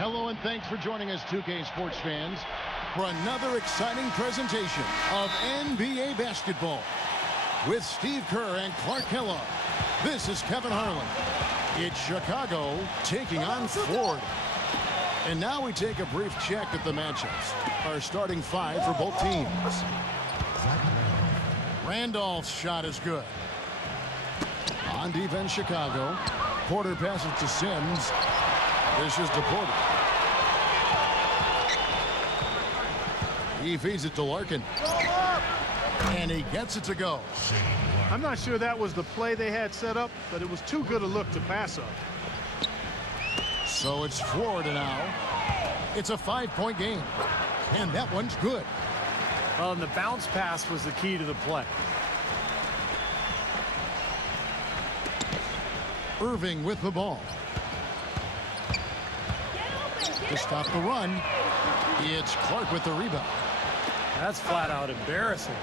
Hello and thanks for joining us, 2K Sports fans, for another exciting presentation of NBA basketball. With Steve Kerr and Clark Kellogg, this is Kevin Harlan. It's Chicago taking on Florida. And now we take a brief check at the matchups. Our starting five for both teams. Randolph's shot is good. On defense, Chicago. Porter passes to Sims. This is to Porter. He feeds it to Larkin. And he gets it to go. I'm not sure that was the play they had set up, but it was too good a look to pass up. So it's Florida now. It's a 5-point game. And that one's good. Well, and the bounce pass was the key to the play. Irving with the ball. To stop the run, it's Clark with the rebound. That's flat out embarrassing.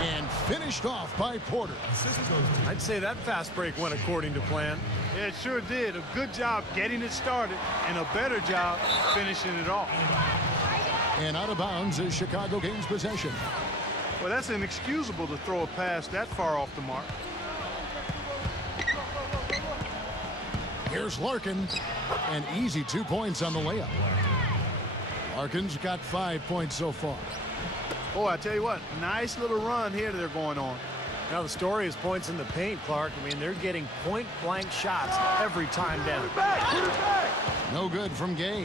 And finished off by Porter. I'd say that fast break went according to plan. Yeah, it sure did. A good job getting it started and a better job finishing it off. And out of bounds is Chicago gains possession. Well, that's inexcusable to throw a pass that far off the mark. Here's Larkin. An easy 2 points on the layup. Larkin's got 5 points so far. Oh, I tell you what, nice little run here they're going on. Now the story is points in the paint, Clark. I mean, they're getting point-blank shots every time down. No good from Gay.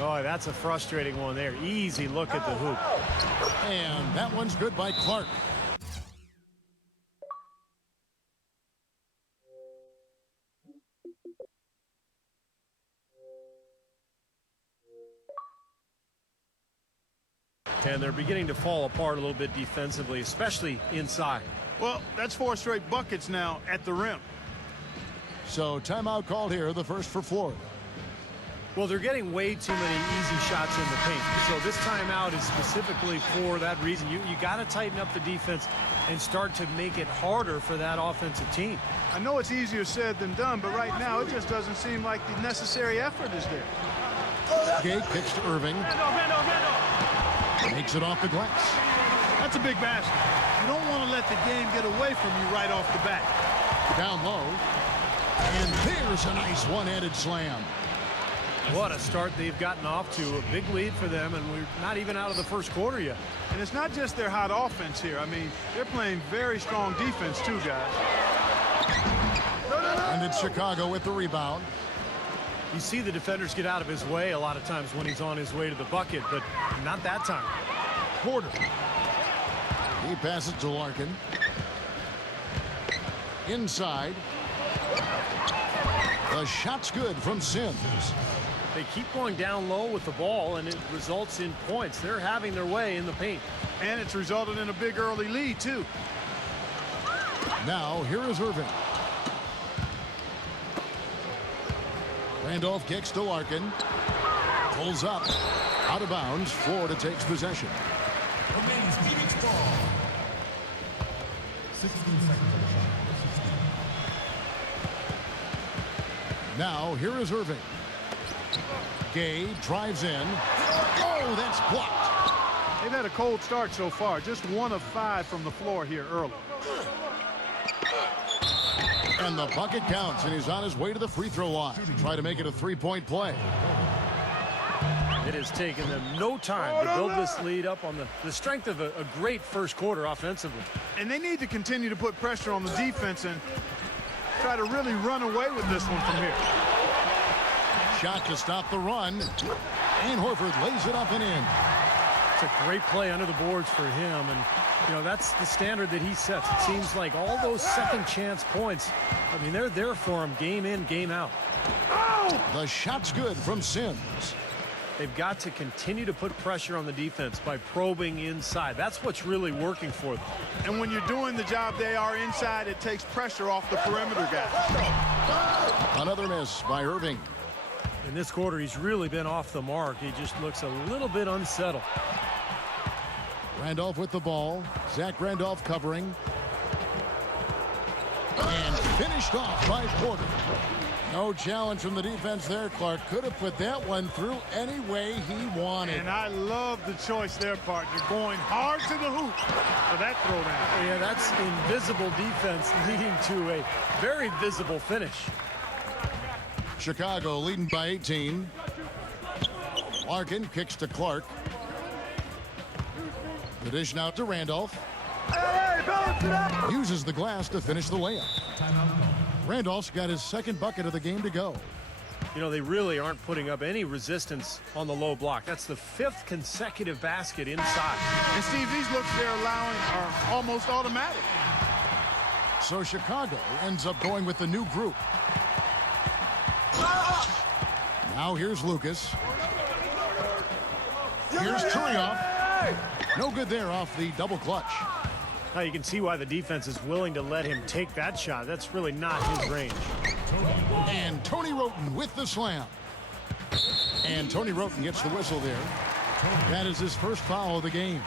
Oh, that's a frustrating one there. Easy look at the hoop. And that one's good by Clark. And they're beginning to fall apart a little bit defensively, especially inside. Well, that's 4 straight buckets now at the rim. So timeout called here, the first for Florida. Well, they're getting way too many easy shots in the paint. So this timeout is specifically for that reason. You got to tighten up the defense and start to make it harder for that offensive team. I know it's easier said than done, but right now it just doesn't seem like the necessary effort is there. Gay kicks to Irving. Makes it off the glass. That's a big basket. You don't want to let the game get away from you right off the bat. Down low. And there's a nice one-handed slam. What a start they've gotten off to. A big lead for them, and we're not even out of the first quarter yet. And it's not just their hot offense here. I mean, they're playing very strong defense too, guys. And it's Chicago with the rebound. You see the defenders get out of his way a lot of times when he's on his way to the bucket, but not that time. Porter. He passes to Larkin. Inside. The shot's good from Sims. They keep going down low with the ball, and it results in points. They're having their way in the paint. And it's resulted in a big early lead, too. Now, here is Irving. Randolph kicks to Larkin. Pulls up. Out of bounds. Florida takes possession. Remains Phoenix ball. 16 seconds. Now, here is Irving. Gay drives in. Oh, that's blocked. They've had a cold start so far. Just 1 of 5 from the floor here early. And the bucket counts, and he's on his way to the free throw line to try to make it a 3-point play. It has taken them no time to build this lead up on the strength of a great first quarter offensively. And they need to continue to put pressure on the defense and try to really run away with this one from here. Shot to stop the run. And Horford lays it up and in. It's a great play under the boards for him, and you know that's the standard that he sets. It seems like all those second chance points, I mean, they're there for him game in, game out. The shot's good from Sims. They've got to continue to put pressure on the defense by probing inside. That's what's really working for them. And when you're doing the job they are inside, it takes pressure off the perimeter guys. Another miss by Irving. In this quarter, he's really been off the mark. He just looks a little bit unsettled. Randolph with the ball. Zach Randolph covering. And finished off by Porter. No challenge from the defense there, Clark. Could have put that one through any way he wanted. And I love the choice there, partner. Going hard to the hoop for that throwdown. Yeah, that's invisible defense leading to a very visible finish. Chicago leading by 18. Larkin kicks to Clark. The dish now to Randolph. Uses the glass to finish the layup. Randolph's got his second bucket of the game to go. You know, they really aren't putting up any resistance on the low block. That's the 5th consecutive basket inside. And Steve, these looks they're allowing are almost automatic. So Chicago ends up going with the new group. Now here's Lucas. Here's Turioff. No good there off the double clutch. Now you can see why the defense is willing to let him take that shot. That's really not his range. And Tony Wroten with the slam. And Tony Wroten gets the whistle there. That is his first foul of the game.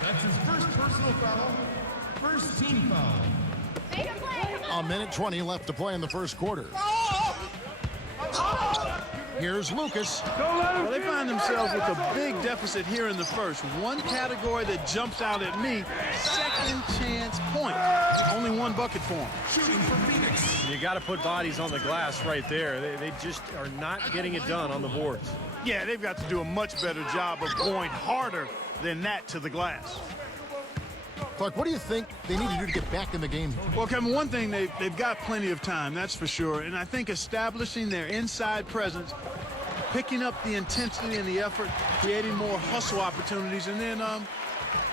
That's his first personal foul. First team foul. A minute 20 left to play in the first quarter. Here's Lucas. Well, they find themselves with a big deficit here in the first. One category that jumps out at me, second chance point. Only one bucket for them. Shooting for Phoenix. You got to put bodies on the glass right there. They just are not getting it done on the boards. Yeah, they've got to do a much better job of going harder than that to the glass. Clark, what do you think they need to do to get back in the game? Well, Kevin, one thing, they've got plenty of time, that's for sure. And I think establishing their inside presence, picking up the intensity and the effort, creating more hustle opportunities, and then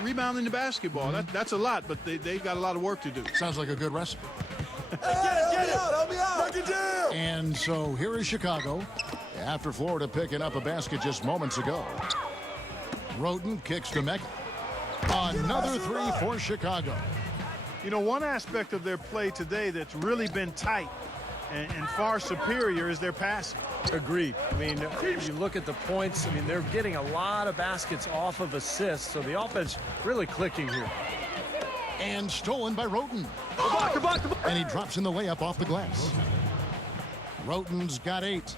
rebounding the basketball. That's a lot, but they've got a lot of work to do. Sounds like a good recipe. Get it out, help me out. Break it down. And so here is Chicago after Florida picking up a basket just moments ago. Wroten kicks to Mecca. Another three for Chicago. You know, one aspect of their play today that's really been tight and far superior is their passing. Agreed. I mean, you look at the points, I mean, they're getting a lot of baskets off of assists, so the offense really clicking here. And stolen by Wroten. And he drops in the layup off the glass. Wroten's got 8.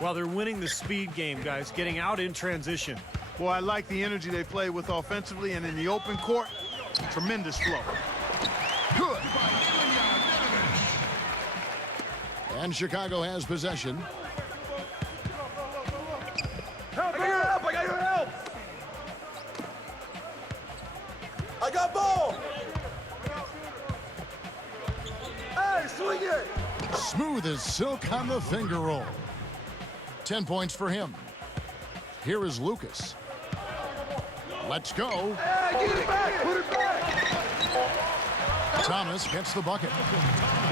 Well, they're winning the speed game, guys, getting out in transition. Boy, I like the energy they play with offensively, and in the open court, tremendous flow. Good. And Chicago has possession. Help, I got your help, I got your help. I got ball. Hey, swing it. Smooth as silk on the finger roll. 10 points for him. Here is Lucas. Let's go. Hey, get it back, put it back. Thomas gets the bucket.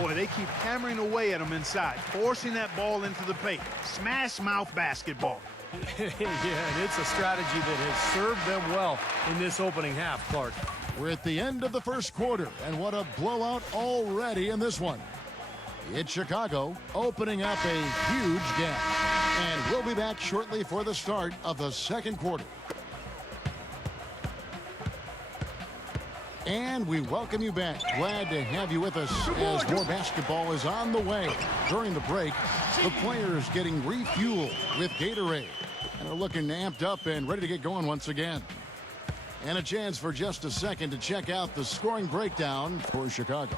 Boy, they keep hammering away at them inside, forcing that ball into the paint. Smash mouth basketball. Yeah, and it's a strategy that has served them well in this opening half, Clark. We're at the end of the first quarter, and what a blowout already in this one. It's Chicago opening up a huge gap. And we'll be back shortly for the start of the second quarter. And we welcome you back. Glad to have you with us as more basketball is on the way. During the break, the players getting refueled with Gatorade and are looking amped up and ready to get going once again. And a chance for just a second to check out the scoring breakdown for Chicago.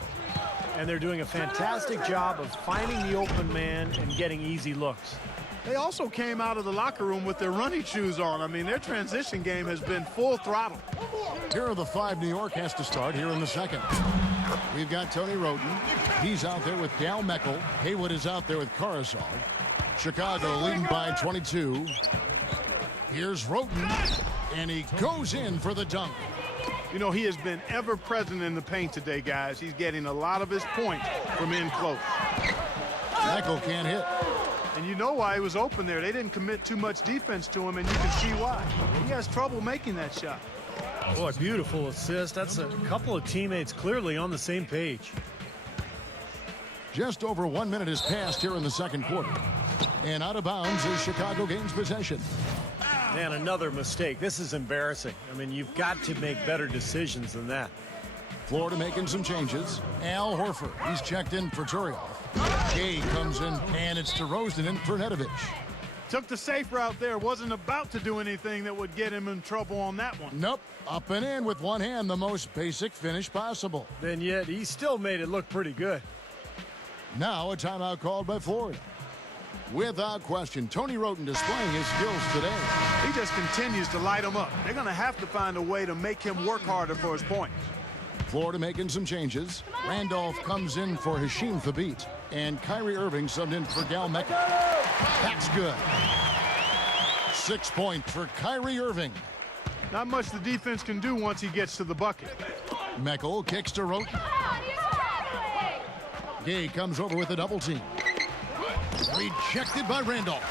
And they're doing a fantastic job of finding the open man and getting easy looks. They also came out of the locker room with their running shoes on. I mean, their transition game has been full throttle. Here are the 5 New York has to start here in the second. We've got Tony Wroten. He's out there with Dal Meckel. Haywood is out there with Karasov. Chicago leading by 22. Here's Wroten, and he goes in for the dunk. You know, he has been ever present in the paint today, guys. He's getting a lot of his points from in close. Meckel can't hit. And you know why he was open there. They didn't commit too much defense to him, and you can see why. He has trouble making that shot. Boy, beautiful assist. That's a couple of teammates clearly on the same page. Just over 1 minute has passed here in the second quarter. And out of bounds is Chicago gains possession. Man, another mistake. This is embarrassing. I mean, you've got to make better decisions than that. Florida making some changes. Al Horford, he's checked in for Turioff. Gay comes in, and it's DeRozan in for Nedovic. Took the safe route there. Wasn't about to do anything that would get him in trouble on that one. Nope. Up and in with one hand, the most basic finish possible. Then yet he still made it look pretty good. Now a timeout called by Florida. Without question, Tony Wroten displaying his skills today. He just continues to light him up. They're going to have to find a way to make him work harder for his points. Florida making some changes. Randolph comes in for Hashim Thabit, and Kyrie Irving subbed in for Gal Mecca. That's good. 6 points for Kyrie Irving. Not much the defense can do once he gets to the bucket. Meckel kicks to Wroten. Gay comes over with a double team. Rejected by Randolph.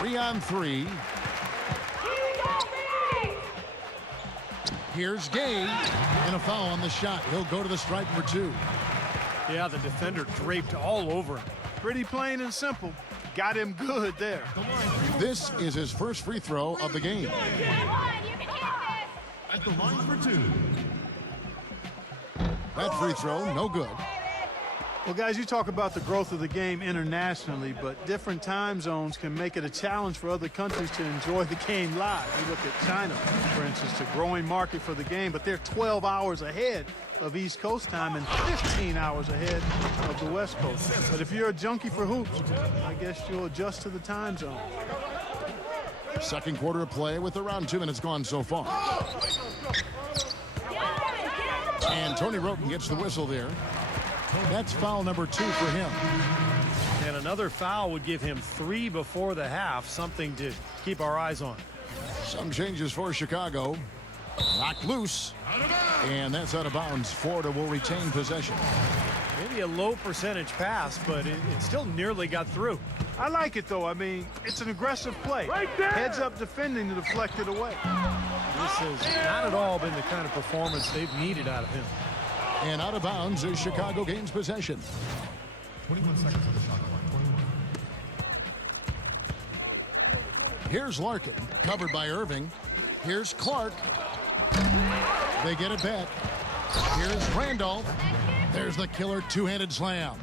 3-on-3. Here's Gay, and a foul on the shot. He'll go to the stripe for 2. Yeah, the defender draped all over him. Pretty plain and simple. Got him good there. This is his first free throw of the game. At the line for 2. That free throw, no good. Well, guys, you talk about the growth of the game internationally, but different time zones can make it a challenge for other countries to enjoy the game live. You look at China, for instance, a growing market for the game, but they're 12 hours ahead of East Coast time and 15 hours ahead of the West Coast. But if you're a junkie for hoops, I guess you'll adjust to the time zone. Second quarter of play with around 2 minutes gone so far. And Tony Wroten gets the whistle there. That's foul number 2 for him. And another foul would give him 3 before the half, something to keep our eyes on. Some changes for Chicago. Knocked loose. And that's out of bounds. Florida will retain possession. Maybe a low percentage pass, but it still nearly got through. I like it, though. I mean, it's an aggressive play. Heads up defending to deflect it away. This has not at all been the kind of performance they've needed out of him. And out of bounds as Chicago gains possession. 21 seconds on the shot clock. 21. Here's Larkin, covered by Irving. Here's Clark. They get it back. Here's Randolph. There's the killer two-handed slam.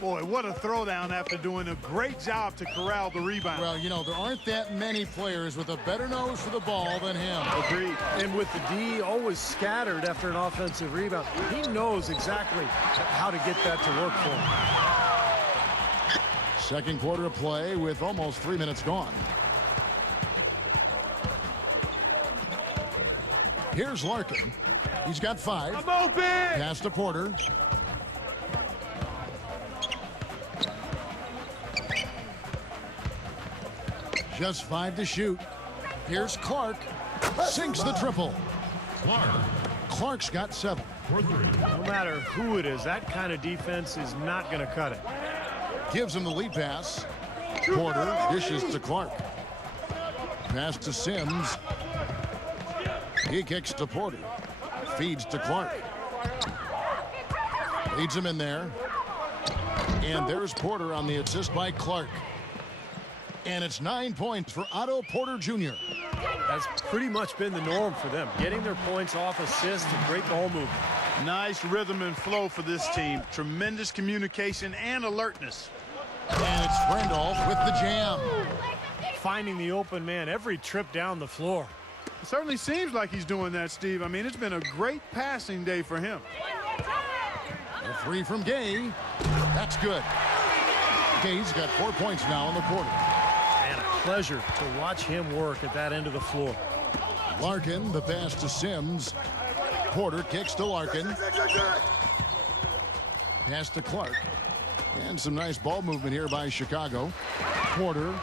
Boy, what a throwdown after doing a great job to corral the rebound. Well, you know, there aren't that many players with a better nose for the ball than him. Agreed. And with the D always scattered after an offensive rebound, he knows exactly how to get that to work for him. Second quarter of play with almost 3 minutes gone. Here's Larkin. He's got 5. I'm open! Pass to Porter. Just 5 to shoot. Here's Clark. Sinks the triple. Clark's got 7. No matter who it is, that kind of defense is not going to cut it. Gives him the lead pass. Porter dishes to Clark. Pass to Sims. He kicks to Porter. Feeds to Clark. Leads him in there. And there's Porter on the assist by Clark. And it's 9 points for Otto Porter Jr. That's pretty much been the norm for them, getting their points off assists and great ball movement. Nice rhythm and flow for this team. Tremendous communication and alertness. And it's Randolph with the jam. Finding the open man every trip down the floor. It certainly seems like he's doing that, Steve. I mean, it's been a great passing day for him. A 3 from Gay. That's good. Gay's got 4 points now in the quarter. And a pleasure to watch him work at that end of the floor. Larkin, the pass to Sims. Porter kicks to Larkin. Pass to Clark. And some nice ball movement here by Chicago. Porter.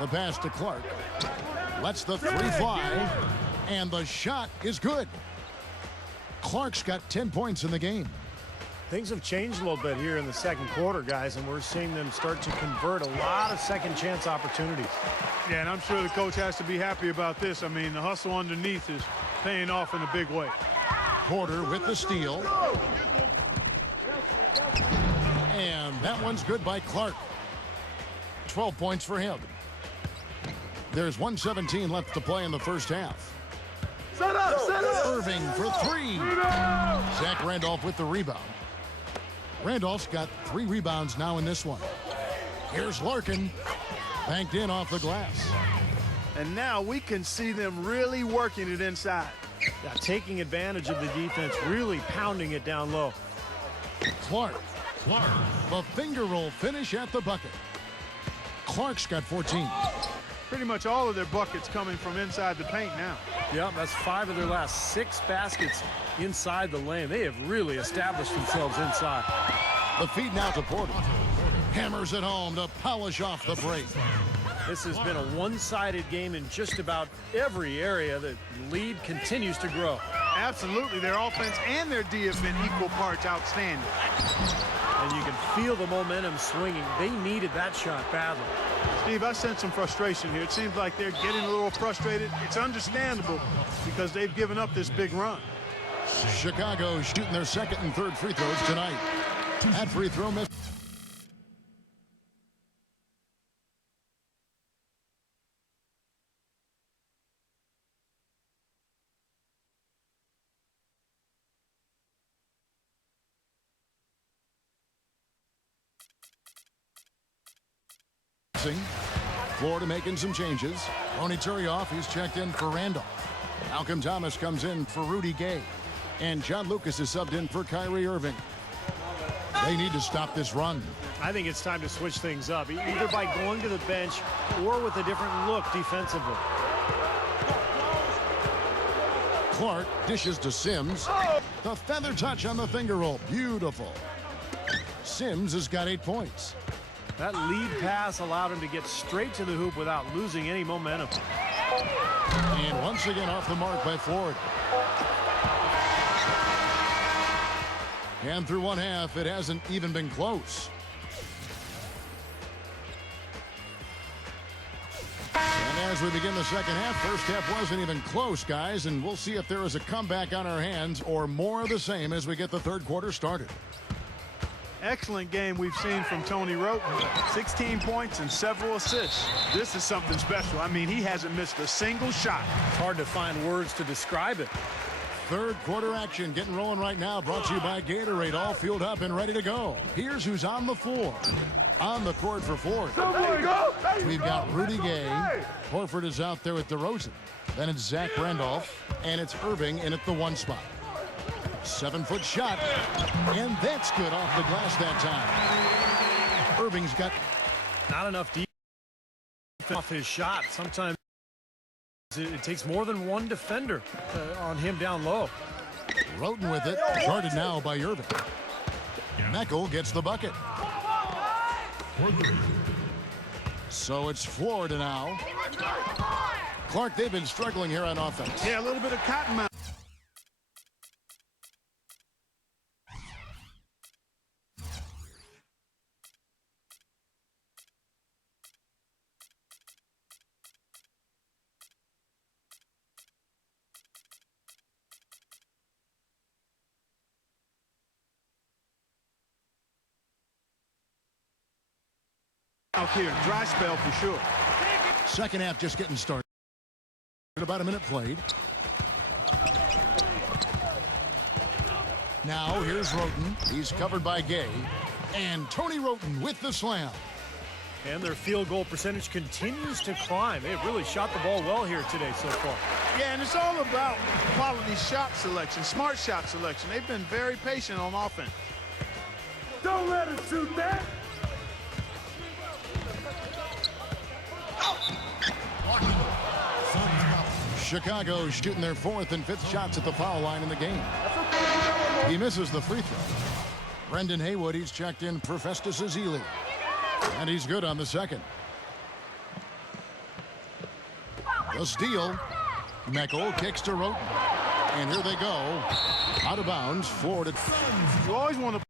The pass to Clark. Lets the 3 fly. And the shot is good. Clark's got 10 points in the game. Things have changed a little bit here in the second quarter, guys, and we're seeing them start to convert a lot of second chance opportunities. Yeah, and I'm sure the coach has to be happy about this. I mean, the hustle underneath is paying off in a big way. Porter with the steal. And that one's good by Clark. 12 points for him. There's 1:17 left to play in the first half. Set up, set up. Irving for three. Zach Randolph with the rebound. Randolph's got 3 rebounds now in this one. Here's Larkin. Banked in off the glass. And now we can see them really working it inside. Yeah, taking advantage of the defense, really pounding it down low. Clark. The finger roll finish at the bucket. Clark's got 14. Pretty much all of their buckets coming from inside the paint now. Yeah, that's 5 of their last 6 baskets inside the lane. They have really established themselves inside. The feed now to Porter. Hammers it home to polish off the break. This has been a one-sided game in just about every area. The lead continues to grow. Absolutely, their offense and their D have been equal parts outstanding. And you can feel the momentum swinging. They needed that shot badly. Steve, I sense some frustration here. It seems like they're getting a little frustrated. It's understandable because they've given up this big run. Chicago shooting their second and third free throws tonight. That free throw missed. Florida making some changes. Tony Turioff, he's checked in for Randolph. Malcolm Thomas comes in for Rudy Gay. And John Lucas is subbed in for Kyrie Irving. They need to stop this run. I think it's time to switch things up, either by going to the bench or with a different look defensively. Clark dishes to Sims. The feather touch on the finger roll. Beautiful. Sims has got 8 points. That lead pass allowed him to get straight to the hoop without losing any momentum. And once again off the mark by Florida. And through one half, it hasn't even been close. And as we begin the second half, first half wasn't even close, guys, and we'll see if there is a comeback on our hands or more of the same as we get the third quarter started. Excellent game we've seen from Tony Wroten. 16 points and several assists. This is something special. I mean, he hasn't missed a single shot. It's hard to find words to describe it. Third quarter action getting rolling right now, brought to you by Gatorade, all fueled up and ready to go. Here's who's on the floor. On the court for Florida. We've got Rudy Gay. Horford is out there with DeRozan. Then it's Zach Randolph, and it's Irving in at the 1 spot. 7-foot shot, and that's good off the glass that time. Irving's got not enough defense off his shot. Sometimes it takes more than one defender on him down low. Wroten with it, guarded now by Irving. Meckel gets the bucket. So it's Florida now. Clark, they've been struggling here on offense. Yeah, a little bit of cotton mouth. Out here, dry spell for sure. Second half just getting started. About a minute played. Now here's Wroten. He's covered by Gay. And Tony Wroten with the slam. And their field goal percentage continues to climb. They've really shot the ball well here today so far. Yeah, and it's all about quality shot selection, smart shot selection. They've been very patient on offense. Don't let him shoot that. Chicago shooting their 4th and 5th shots at the foul line in the game. He misses the free throw. Brendan Haywood, he's checked in for Festus Ezeli. And he's good on the second. The steal. Meckel kicks to Wroten. And here they go. Out of bounds, Florida. You always want a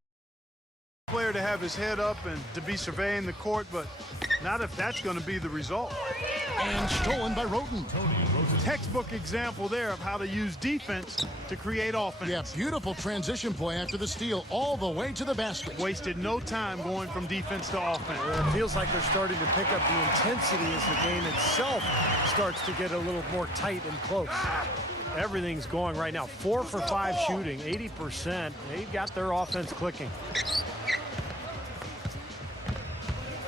player to have his head up and to be surveying the court, but not if that's going to be the result. And stolen by Wroten. Textbook example there of how to use defense to create offense. Yeah, beautiful transition play after the steal all the way to the basket. Wasted no time going from defense to offense. It feels like they're starting to pick up the intensity as the game itself starts to get a little more tight and close. everything's going right now. 4 for 5 shooting, 80%. They've got their offense clicking.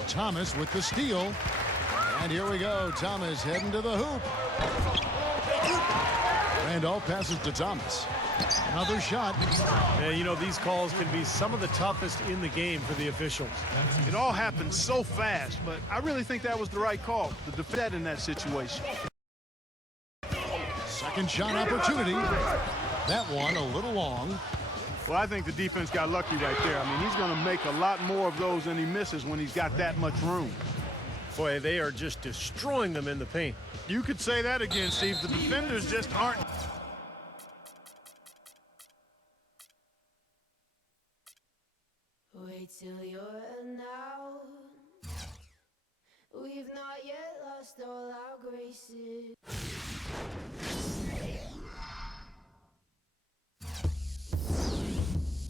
Thomas with the steal. And here we go. Thomas heading to the hoop. Randolph passes to Thomas. Another shot. And, you know, these calls can be some of the toughest in the game for the officials. It all happened so fast, but I really think that was the right call to defend that in that situation. Second shot opportunity. That one a little long. Well, I think the defense got lucky right there. I mean, he's going to make a lot more of those than he misses when he's got that much room. Boy, they are just destroying them in the paint. You could say that again, Steve. The defenders just aren't. Wait till you're announced. We've not yet lost all our graces.